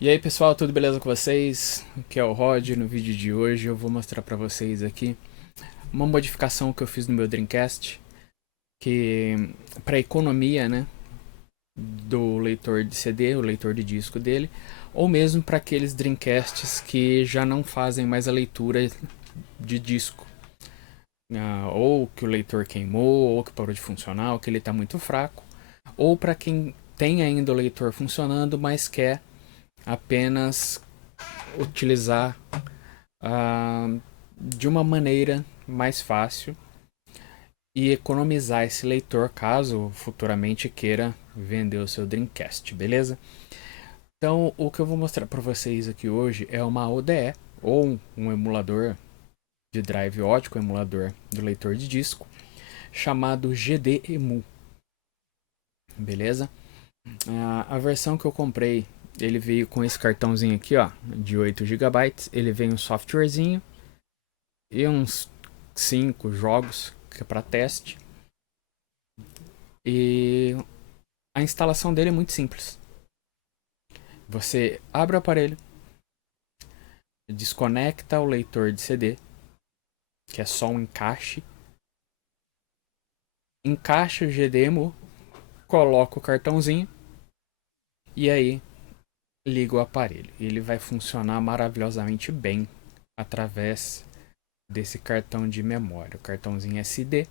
E aí pessoal, tudo beleza com vocês? Aqui é o Rod. No vídeo de hoje eu vou mostrar pra vocês aqui uma modificação que eu fiz no meu Dreamcast, que para economia, né, do leitor de CD, o leitor de disco dele, ou mesmo para aqueles Dreamcasts que já não fazem mais a leitura de disco, ou que o leitor queimou, ou que parou de funcionar, ou que ele está muito fraco, ou para quem tem ainda o leitor funcionando, mas quer apenas utilizar de uma maneira mais fácil e economizar esse leitor caso futuramente queira vender o seu Dreamcast, beleza? Então, o que eu vou mostrar para vocês aqui hoje é uma ODE ou um emulador de drive ótico, emulador do leitor de disco, chamado GDEMU, beleza? A versão que eu comprei, ele veio com esse cartãozinho aqui, ó, de 8 GB, ele vem um softwarezinho e uns 5 jogos que é para teste. E a instalação dele é muito simples. Você abre o aparelho, desconecta o leitor de CD, que é só um encaixe, encaixa o GDEMU, coloca o cartãozinho e aí liga o aparelho. Ele vai funcionar maravilhosamente bem através desse cartão de memória, o cartãozinho SD,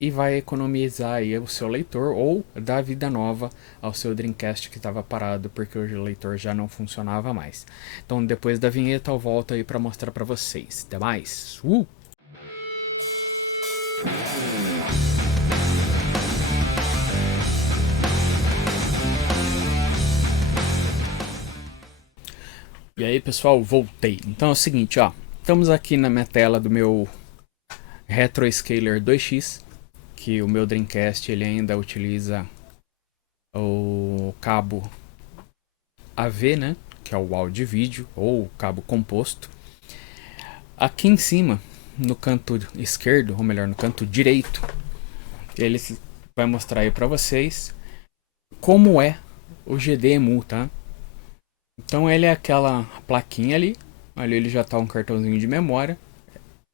e vai economizar aí o seu leitor ou dar vida nova ao seu Dreamcast que estava parado porque o leitor já não funcionava mais. Então depois da vinheta eu volto aí para mostrar para vocês. Até mais. E aí pessoal, voltei. Então é o seguinte, ó, estamos aqui na minha tela do meu Retroscaler 2X, que o meu Dreamcast ele ainda utiliza o cabo AV, né, que é o áudio e vídeo, ou o cabo composto. Aqui em cima, no canto esquerdo, ou melhor, no canto direito, ele vai mostrar aí para vocês como é o GDEMU, tá? Então ele é aquela plaquinha ali ele já tá um cartãozinho de memória.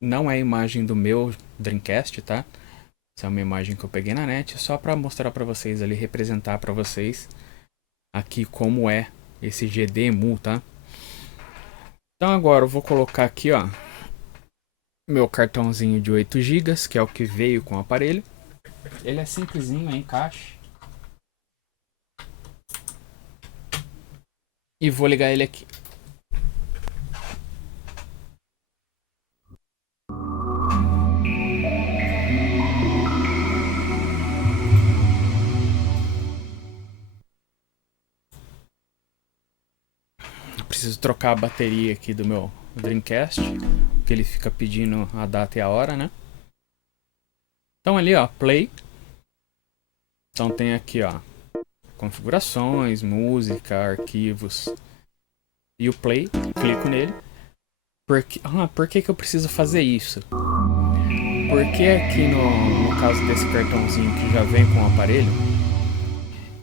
Não é a imagem do meu Dreamcast, tá? Essa é uma imagem que eu peguei na net, só para mostrar para vocês ali, representar para vocês aqui como é esse GDEMU, tá? Então agora eu vou colocar aqui, ó, meu cartãozinho de 8 GB, que é o que veio com o aparelho. Ele é simplesinho, é encaixe. E vou ligar ele aqui. Preciso trocar a bateria aqui do meu Dreamcast, que ele fica pedindo a data e a hora, né? Então ali, ó, play. Então tem aqui, ó, configurações, música, arquivos e o play. Clico nele. Por que eu preciso fazer isso? Porque aqui no caso desse cartãozinho que já vem com o aparelho,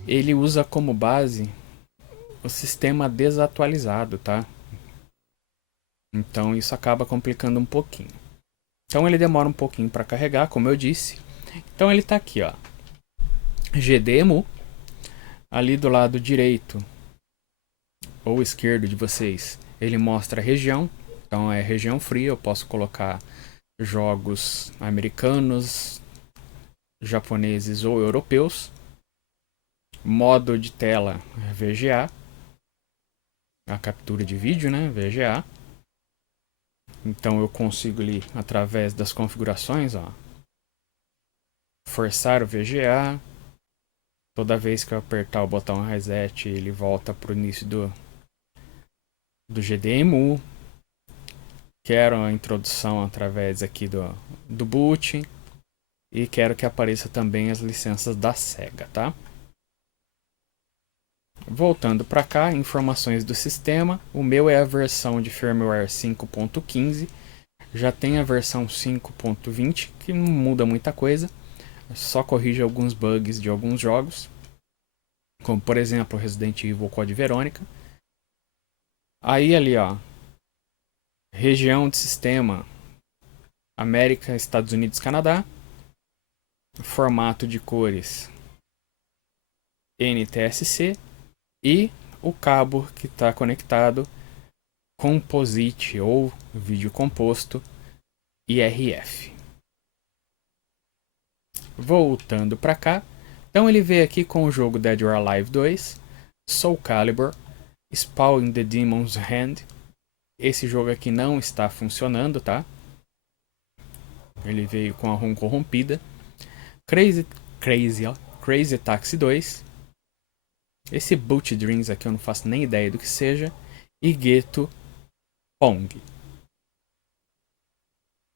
ele usa como base o sistema desatualizado, tá? Então isso acaba complicando um pouquinho. Então ele demora um pouquinho para carregar, como eu disse. Então ele tá aqui, ó, GDEMU, ali do lado direito ou esquerdo de vocês, ele mostra a região. Então é região fria, eu posso colocar jogos americanos, japoneses ou europeus. Modo de tela VGA, a captura de vídeo, né, VGA. Então eu consigo ali através das configurações, ó, forçar o VGA. Toda vez que eu apertar o botão reset, ele volta para o início do GDEMU. Quero a introdução através aqui do boot. E quero que apareça também as licenças da Sega, tá? Voltando para cá, informações do sistema. O meu é a versão de firmware 5.15. Já tem a versão 5.20, que não muda muita coisa. Só corrige alguns bugs de alguns jogos. Como, por exemplo, Resident Evil Code Verônica. Aí ali, ó, região de sistema América, Estados Unidos, Canadá. Formato de cores NTSC e o cabo que está conectado Composite ou vídeo composto IRF. Voltando para cá, então ele veio aqui com o jogo Dead or Alive 2, Soul Calibur, Spawn in the Demon's Hand. Esse jogo aqui não está funcionando, tá? Ele veio com a ROM corrompida. Crazy Taxi 2. Esse Boot Dreams aqui eu não faço nem ideia do que seja. E Ghetto Pong.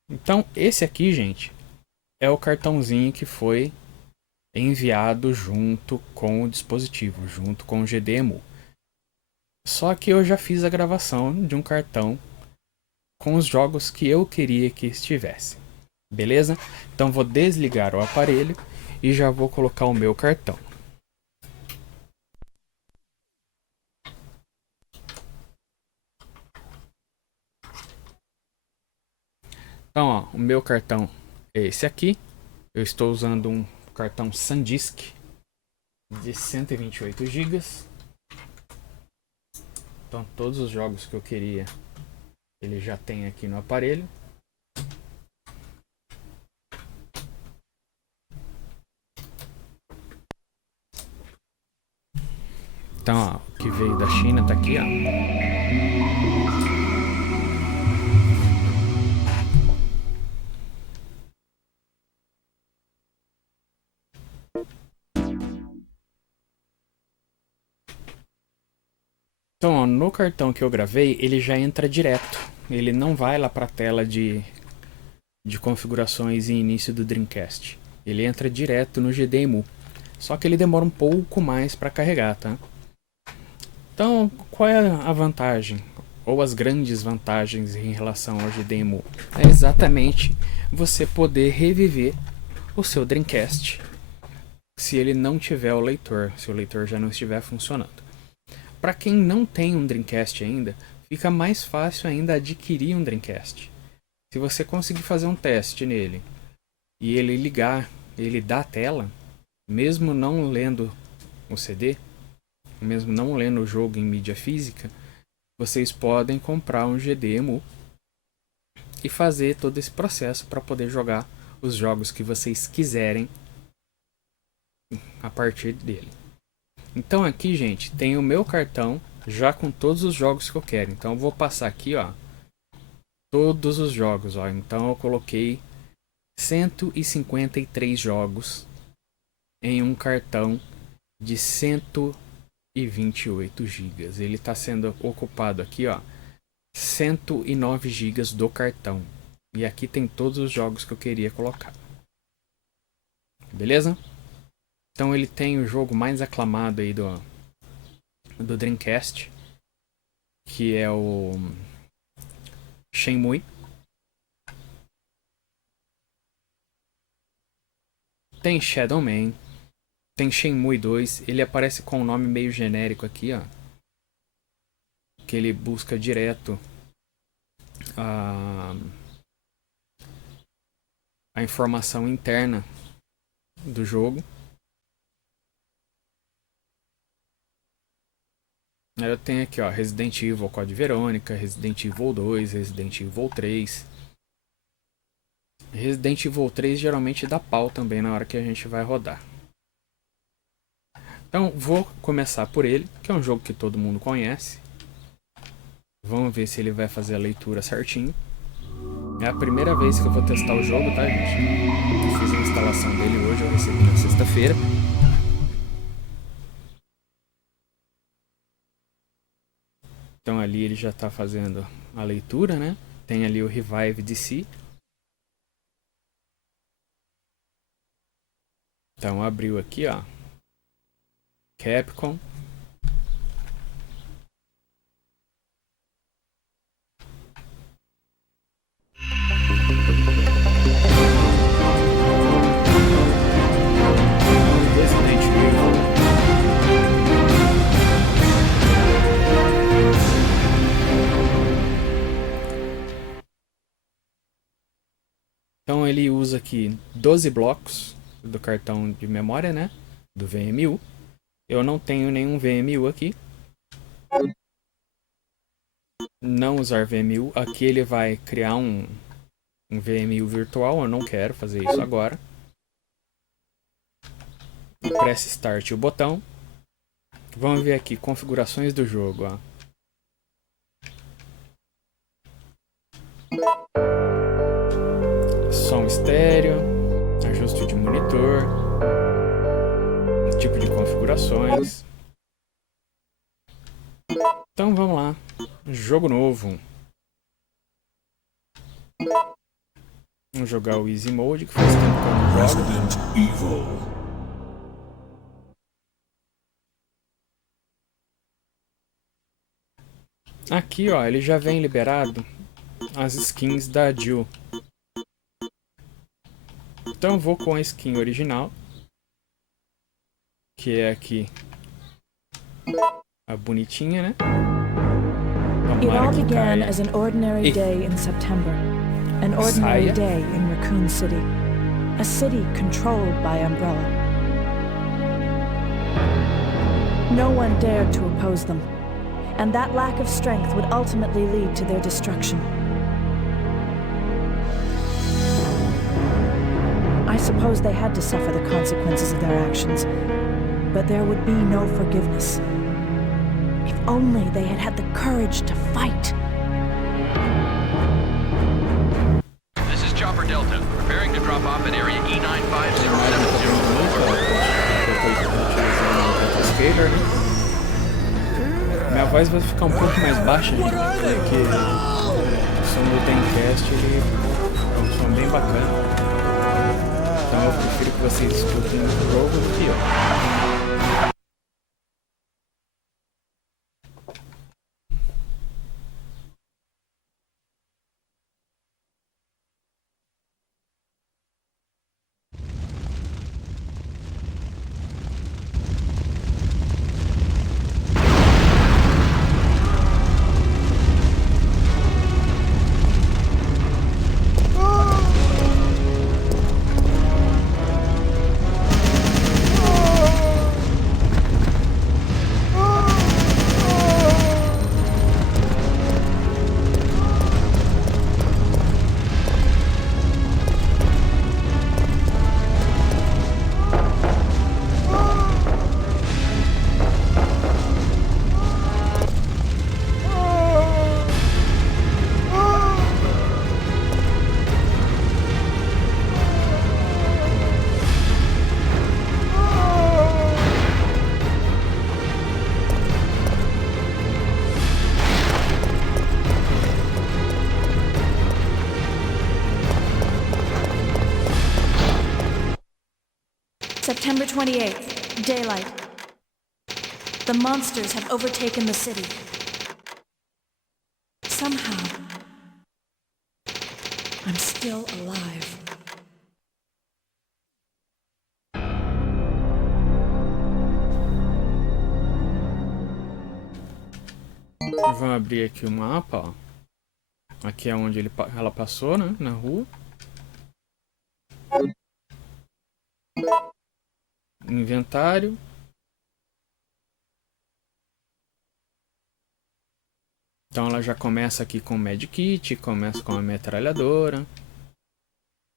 Então esse aqui, gente, é o cartãozinho que foi enviado junto com o dispositivo, junto com o GDEMU. Só que eu já fiz a gravação de um cartão com os jogos que eu queria que estivesse. Beleza? Então vou desligar o aparelho e já vou colocar o meu cartão. Então, ó, o meu cartão é esse aqui. Eu estou usando um cartão SanDisk de 128 GB. Então, todos os jogos que eu queria, ele já tem aqui no aparelho. Então, ó, o que veio da China tá aqui, ó. Então, ó, no cartão que eu gravei, ele já entra direto. Ele não vai lá para a tela de configurações e início do Dreamcast. Ele entra direto no GDEMU. Só que ele demora um pouco mais para carregar, tá? Então, qual é a vantagem? Ou as grandes vantagens em relação ao GDEMU? É exatamente você poder reviver o seu Dreamcast se ele não tiver o leitor, se o leitor já não estiver funcionando. Para quem não tem um Dreamcast ainda, fica mais fácil ainda adquirir um Dreamcast. Se você conseguir fazer um teste nele e ele ligar, ele dá a tela, mesmo não lendo o CD, mesmo não lendo o jogo em mídia física, vocês podem comprar um GDEMU e fazer todo esse processo para poder jogar os jogos que vocês quiserem a partir dele. Então aqui, gente, tem o meu cartão já com todos os jogos que eu quero. Então eu vou passar aqui, ó, todos os jogos, ó. Então eu coloquei 153 jogos em um cartão de 128 GB. Ele está sendo ocupado aqui, ó, 109 GB do cartão. E aqui tem todos os jogos que eu queria colocar. Beleza? Então ele tem o jogo mais aclamado aí do Dreamcast, que é o Shenmue. Tem Shadow Man, tem Shenmue 2, ele aparece com um nome meio genérico aqui, ó, que ele busca direto a informação interna do jogo. Eu tenho aqui, ó, Resident Evil Code Verônica, Resident Evil 2, Resident Evil 3. Resident Evil 3 geralmente dá pau também na hora que a gente vai rodar. Então vou começar por ele, que é um jogo que todo mundo conhece. Vamos ver se ele vai fazer a leitura certinho. É a primeira vez que eu vou testar o jogo, tá, gente? Eu fiz a instalação dele hoje, eu recebi na sexta-feira. Então ali ele já está fazendo a leitura, né? Tem ali o Revive DC. Então abriu aqui, ó, Capcom. Resident Evil. Então ele usa aqui 12 blocos do cartão de memória, né? Do VMU. Eu não tenho nenhum VMU aqui. Não usar VMU. Aqui ele vai criar um VMU virtual. Eu não quero fazer isso agora. Press Start o botão. Vamos ver aqui, configurações do jogo. Ó. Som estéreo, ajuste de monitor, tipo de configurações. Então vamos lá, jogo novo. Vamos jogar o Easy Mode, que faz tempo que eu não jogo. Resident Evil. Aqui, ó, ele já vem liberado as skins da Jill. Então eu vou com a skin original, que é aqui a bonitinha, né? It all began as an ordinary day in September. An ordinary day in Raccoon City. A city controlled by Umbrella. No one dared to oppose them, and that lack of strength would ultimately lead to their destruction. I suppose they had to suffer the consequences of their actions, but there would be no forgiveness. If only they had had the courage to fight. This is Chopper Delta, preparing to drop off at area E95070. Scaler, né? Minha voz vai ficar um pouco mais baixa, gente, porque o som do Dreamcast ele é um som bem bacana. Então eu prefiro que vocês escutem o jogo do que eu. September 28th, daylight. The monsters have overtaken the city. Somehow, I'm still alive. Vamos abrir aqui o mapa, ó. Aqui é onde ela passou, né? Na rua. Inventário. Então ela já começa aqui com o medkit, começa com a metralhadora.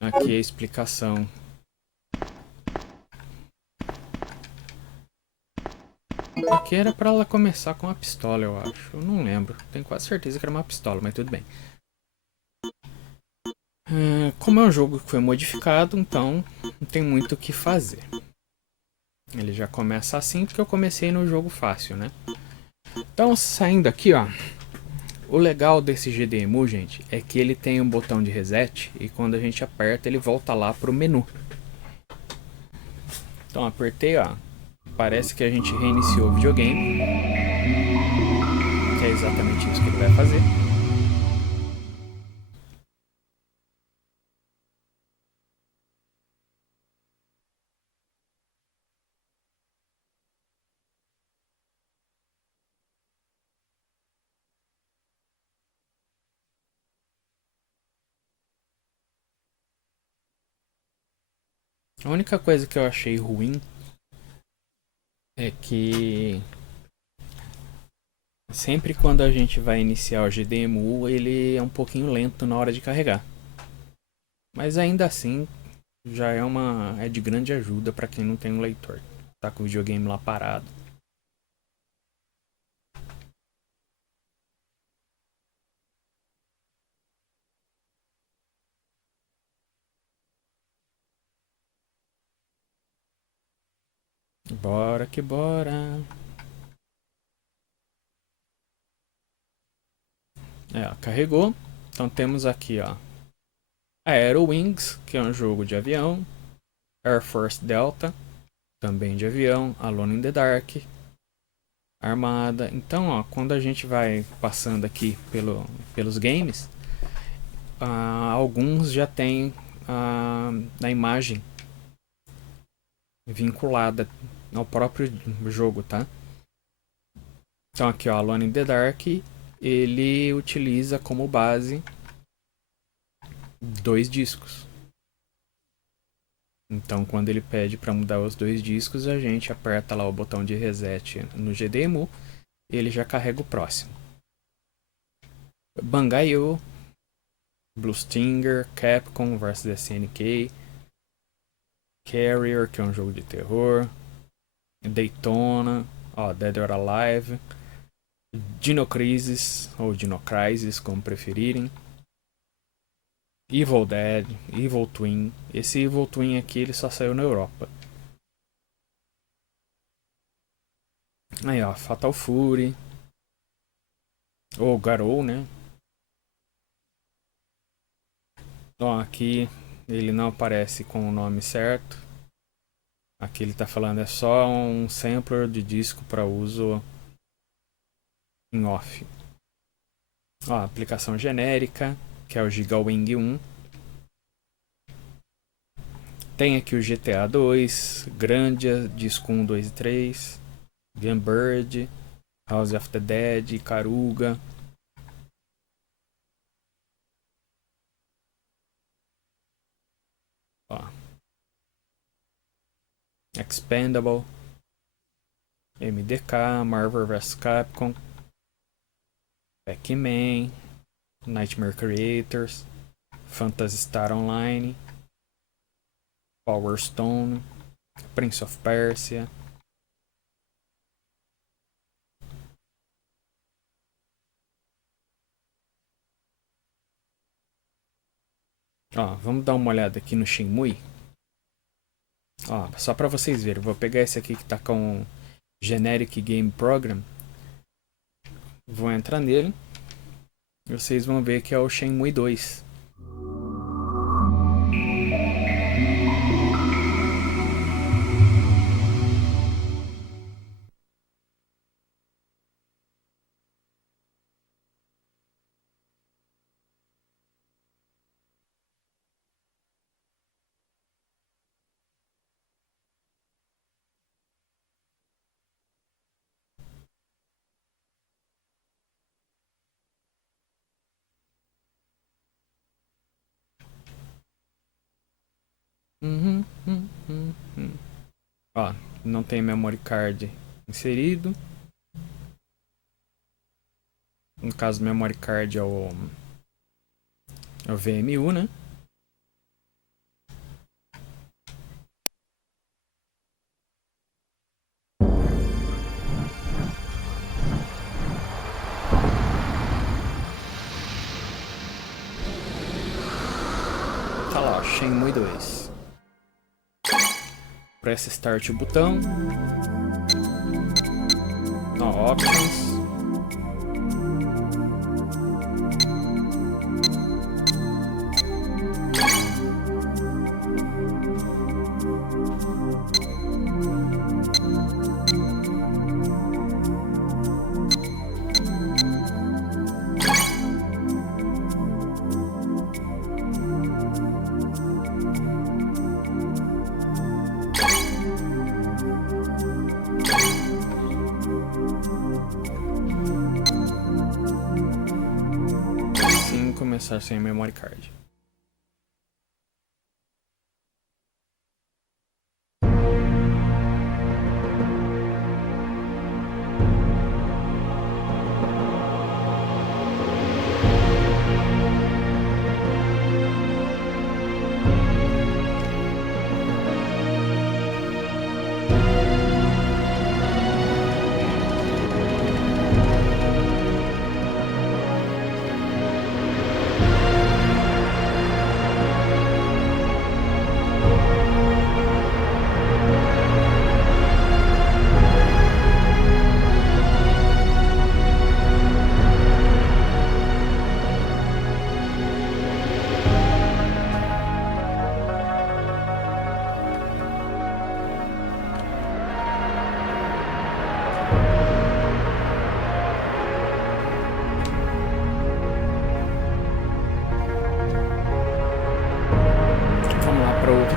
Aqui a explicação. Aqui era pra ela começar com a pistola, eu acho. Eu não lembro. Tenho quase certeza que era uma pistola, mas tudo bem. Como é um jogo que foi modificado, então não tem muito o que fazer. Ele já começa assim porque eu comecei no jogo fácil, né? Então, saindo aqui, ó. O legal desse GDEMU, gente, é que ele tem um botão de reset e quando a gente aperta, ele volta lá pro menu. Então, apertei, ó. Parece que a gente reiniciou o videogame. Que é exatamente isso que ele vai fazer. A única coisa que eu achei ruim é que sempre quando a gente vai iniciar o GDEMU, ele é um pouquinho lento na hora de carregar. Mas ainda assim, já é de grande ajuda para quem não tem um leitor. Tá com o videogame lá parado. Bora que bora. Carregou. Então temos aqui, ó, Aero Wings, que é um jogo de avião. Air Force Delta, também de avião. Alone in the Dark, Armada. Então, ó, quando a gente vai passando aqui pelos games, alguns já tem a imagem vinculada ao próprio jogo, tá? Então aqui, ó, Alone in the Dark, ele utiliza como base 2 discos. Então quando ele pede para mudar os 2 discos, a gente aperta lá o botão de reset no GDEMU e ele já carrega o próximo. Bangai-O, Blue Stinger, Capcom vs SNK, Carrier, que é um jogo de terror, Daytona, ó, Dead or Alive, Dino Crisis, ou Dino Crisis, como preferirem, Evil Dead, Evil Twin. Esse Evil Twin aqui ele só saiu na Europa. Aí, ó, Fatal Fury, ou Garou, né? Ó, aqui ele não aparece com o nome certo. Aqui ele tá falando é só um sampler de disco para uso em off. Ó, aplicação genérica, que é o GigaWing 1. Tem aqui o GTA 2, Grandia, Disco 1, 2 e 3, Gunbird, House of the Dead, Caruga. Ó. Expendable, MDK, Marvel vs Capcom, Pac-Man, Nightmare Creators, Phantasy Star Online, Power Stone, Prince of Persia. Ó, vamos dar uma olhada aqui no Shenmue. Ó, só para vocês verem, vou pegar esse aqui que tá com Generic Game Program. Vou entrar nele. E vocês vão ver que é o Shenmue 2. Ó, não tem memory card inserido. No caso, memory card é o VMU, né? Tá lá, ó, Shenmue 2. Press Start o botão. Ó, Options. Começar sem memory card.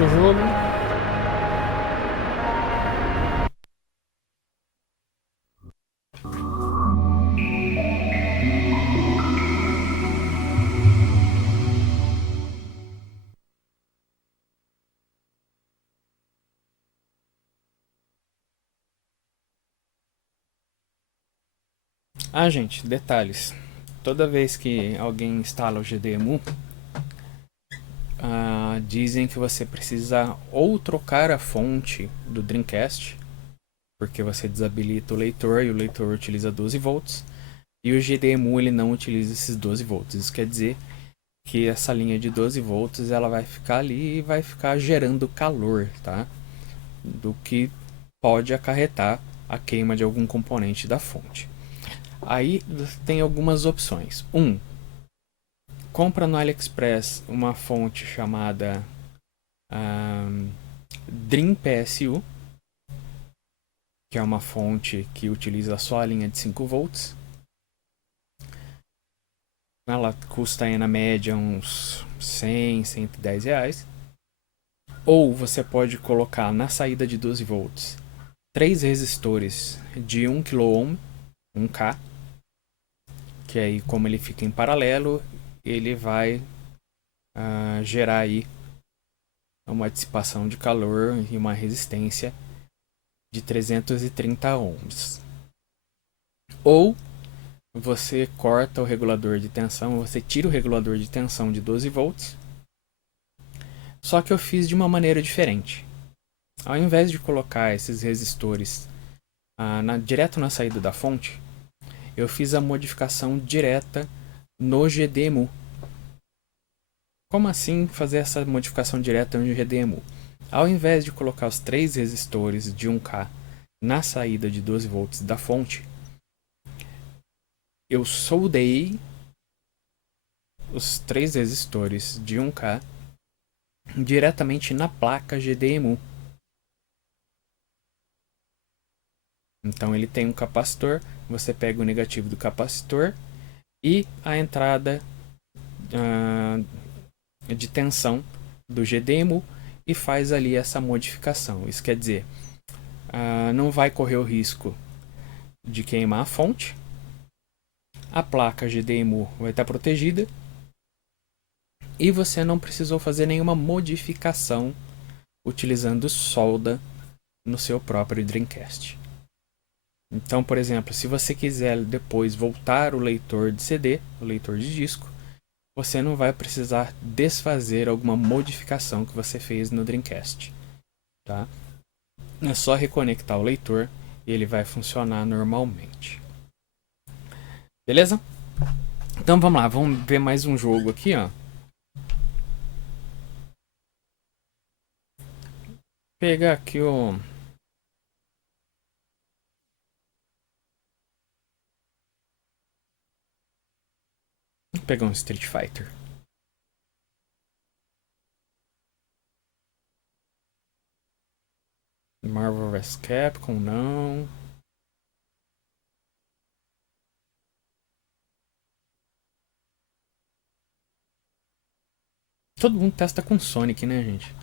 outro jogo. Ah, gente, detalhes. Toda vez que alguém instala o GDEMU, dizem que você precisa ou trocar a fonte do Dreamcast, porque você desabilita o leitor e o leitor utiliza 12 volts, e o GDEMU ele não utiliza esses 12 volts. Isso quer dizer que essa linha de 12 volts ela vai ficar ali e vai ficar gerando calor, tá? Do que pode acarretar a queima de algum componente da fonte. Aí tem algumas opções. Compra no AliExpress uma fonte chamada Dream PSU, que é uma fonte que utiliza só a linha de 5 volts. Ela custa aí na média uns 100, 110 reais. Ou você pode colocar na saída de 12 volts 3 resistores de 1 kΩ, 1K, que aí como ele fica em paralelo, ele vai gerar aí uma dissipação de calor e uma resistência de 330 ohms. Ou você corta o regulador de tensão, você tira o regulador de tensão de 12 volts. Só que eu fiz de uma maneira diferente. Ao invés de colocar esses resistores direto na saída da fonte, eu fiz a modificação direta no GDEMU. Como assim fazer essa modificação direta no GDEMU? Ao invés de colocar os 3 resistores de 1K na saída de 12 volts da fonte, eu soldei os 3 resistores de 1K diretamente na placa GDEMU. Então ele tem um capacitor, você pega o negativo do capacitor e a entrada de tensão do GDEMU e faz ali essa modificação. Isso quer dizer, não vai correr o risco de queimar a fonte, a placa GDEMU vai estar protegida e você não precisou fazer nenhuma modificação utilizando solda no seu próprio Dreamcast. Então, por exemplo, se você quiser depois voltar o leitor de CD, o leitor de disco, você não vai precisar desfazer alguma modificação que você fez no Dreamcast, tá? É só reconectar o leitor e ele vai funcionar normalmente. Beleza? Então vamos lá, vamos ver mais um jogo aqui, ó. Pegar aqui o Vou pegar um Street Fighter. Marvel vs Capcom, não. Todo mundo testa com Sonic, né, gente? Vou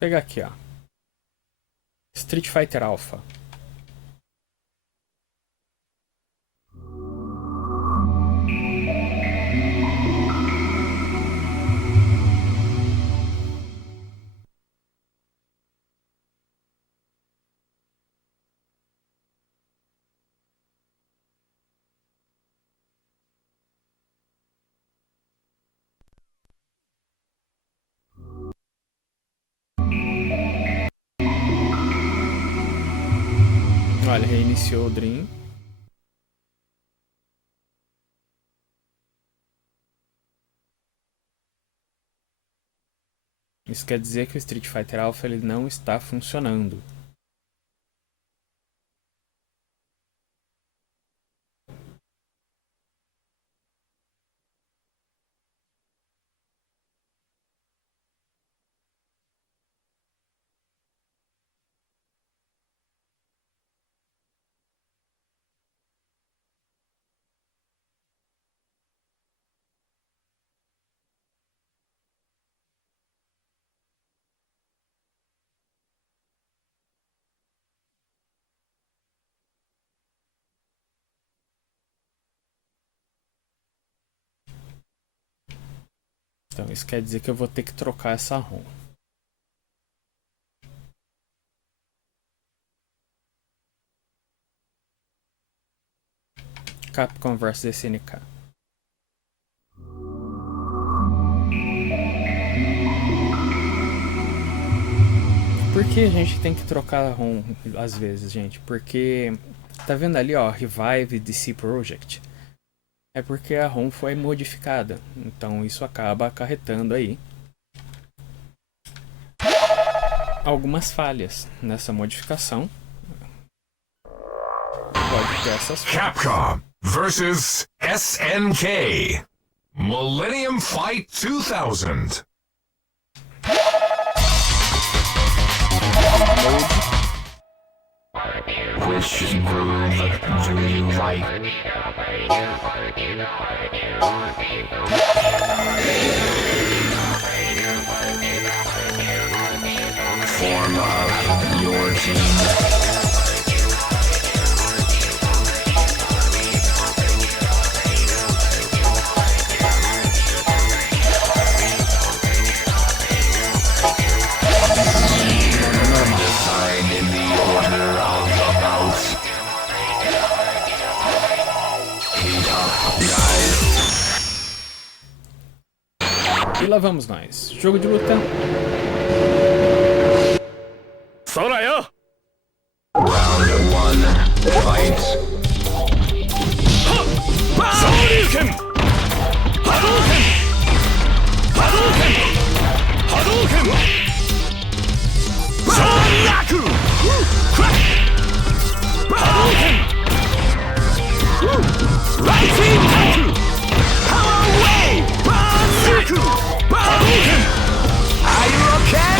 pegar aqui, ó. Street Fighter Alpha. Olha, reiniciou o Dream. Isso quer dizer que o Street Fighter Alpha ele não está funcionando. Então isso quer dizer que eu vou ter que trocar essa ROM. Capcom vs SNK. Por que a gente tem que trocar a ROM às vezes, gente? Porque tá vendo ali, ó, Revive DC Project? É porque a ROM foi modificada, então isso acaba acarretando aí algumas falhas nessa modificação. Pode ter essas falhas. Capcom versus SNK. Millennium Fight 2000. Which groove do you like? Form up your team. E lá vamos nós. Jogo de luta. Soraya! Round 1, fight! Hadouken! Hadouken! Hadouken! Hadouken! Shonyaku! Hadouken! Rising Taku! Power Wave! Banyaku! Hadouken! Are you okay?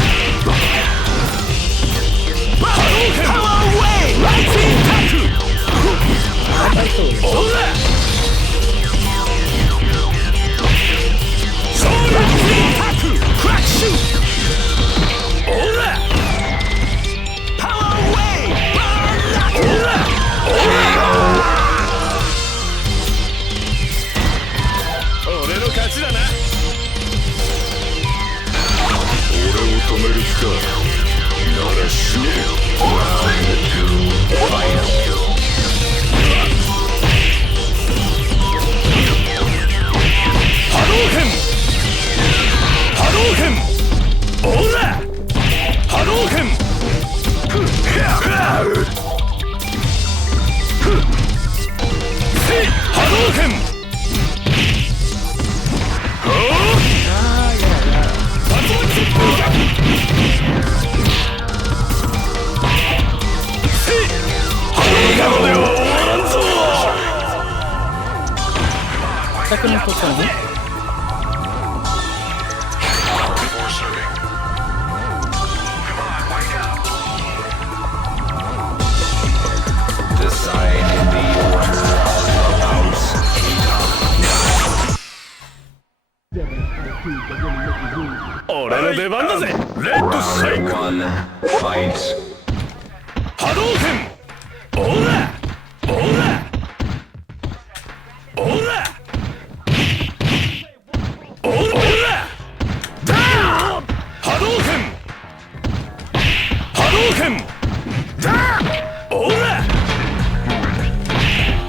Hadouken! Power Wave! Rising Taku! Ora! Rising Taku! Crack shoot! Ora! Power Wave! Banyaku! Ora! Ore no kachi da na! 止める気か。なら死ね。Round 2, fight. Hadouken! Hadouken! Ora! Hadouken! Hadouken! Será que eu não tô tão ruim? Hadouken! Ora! Ora! Ora! Ora! Down! Hadouken! Hadouken! Down! Ora!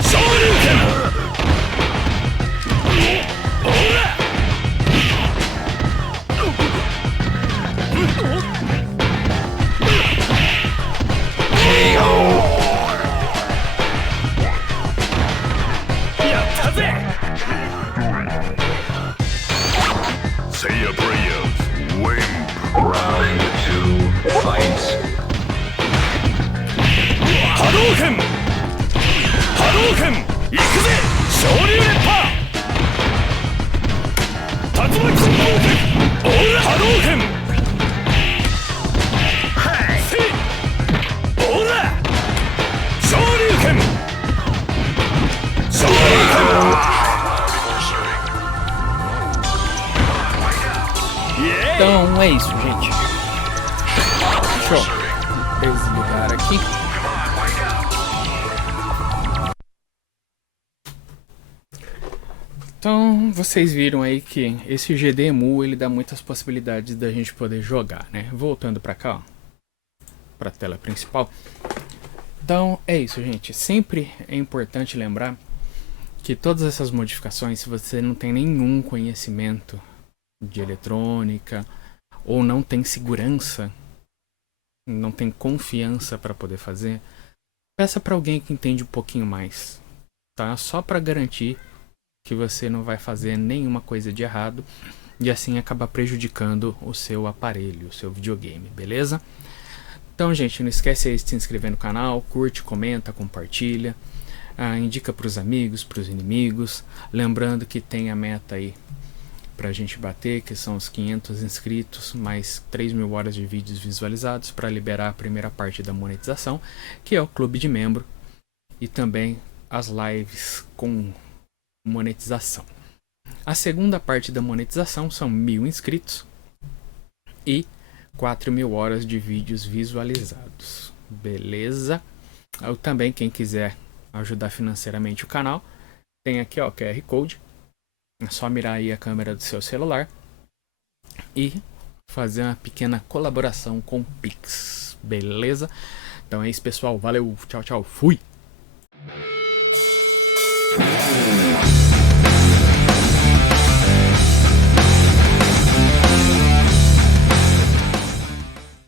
Shoryuken! Ora! Round 2, fight. Hadouken! Hadouken! 行くぜ！昇竜連覇！竜巻旋風！オーラ！波動拳！せい！オーラ！昇竜拳！昇竜拳！ Então é isso, gente. Deixa eu desligar aqui. Então, vocês viram aí que esse GDEMU, ele dá muitas possibilidades da gente poder jogar, né? Voltando pra cá, ó, pra tela principal. Então, é isso, gente. Sempre é importante lembrar que todas essas modificações, se você não tem nenhum conhecimento de eletrônica, ou não tem segurança, não tem confiança para poder fazer, peça para alguém que entende um pouquinho mais, tá? Só para garantir que você não vai fazer nenhuma coisa de errado e assim acabar prejudicando o seu aparelho, o seu videogame, beleza? Então, gente, não esquece aí de se inscrever no canal, curte, comenta, compartilha, indica para os amigos, para os inimigos. Lembrando que tem a meta aí pra gente bater, que são os 500 inscritos, mais 3.000 horas de vídeos visualizados para liberar a primeira parte da monetização, que é o clube de membro, e também as lives com monetização. A segunda parte da monetização são 1.000 inscritos e 4.000 horas de vídeos visualizados, beleza? Eu também, quem quiser ajudar financeiramente o canal, tem aqui, ó, o QR Code. É só mirar aí a câmera do seu celular e fazer uma pequena colaboração com o Pix, beleza? Então é isso, pessoal. Valeu, tchau, tchau, fui!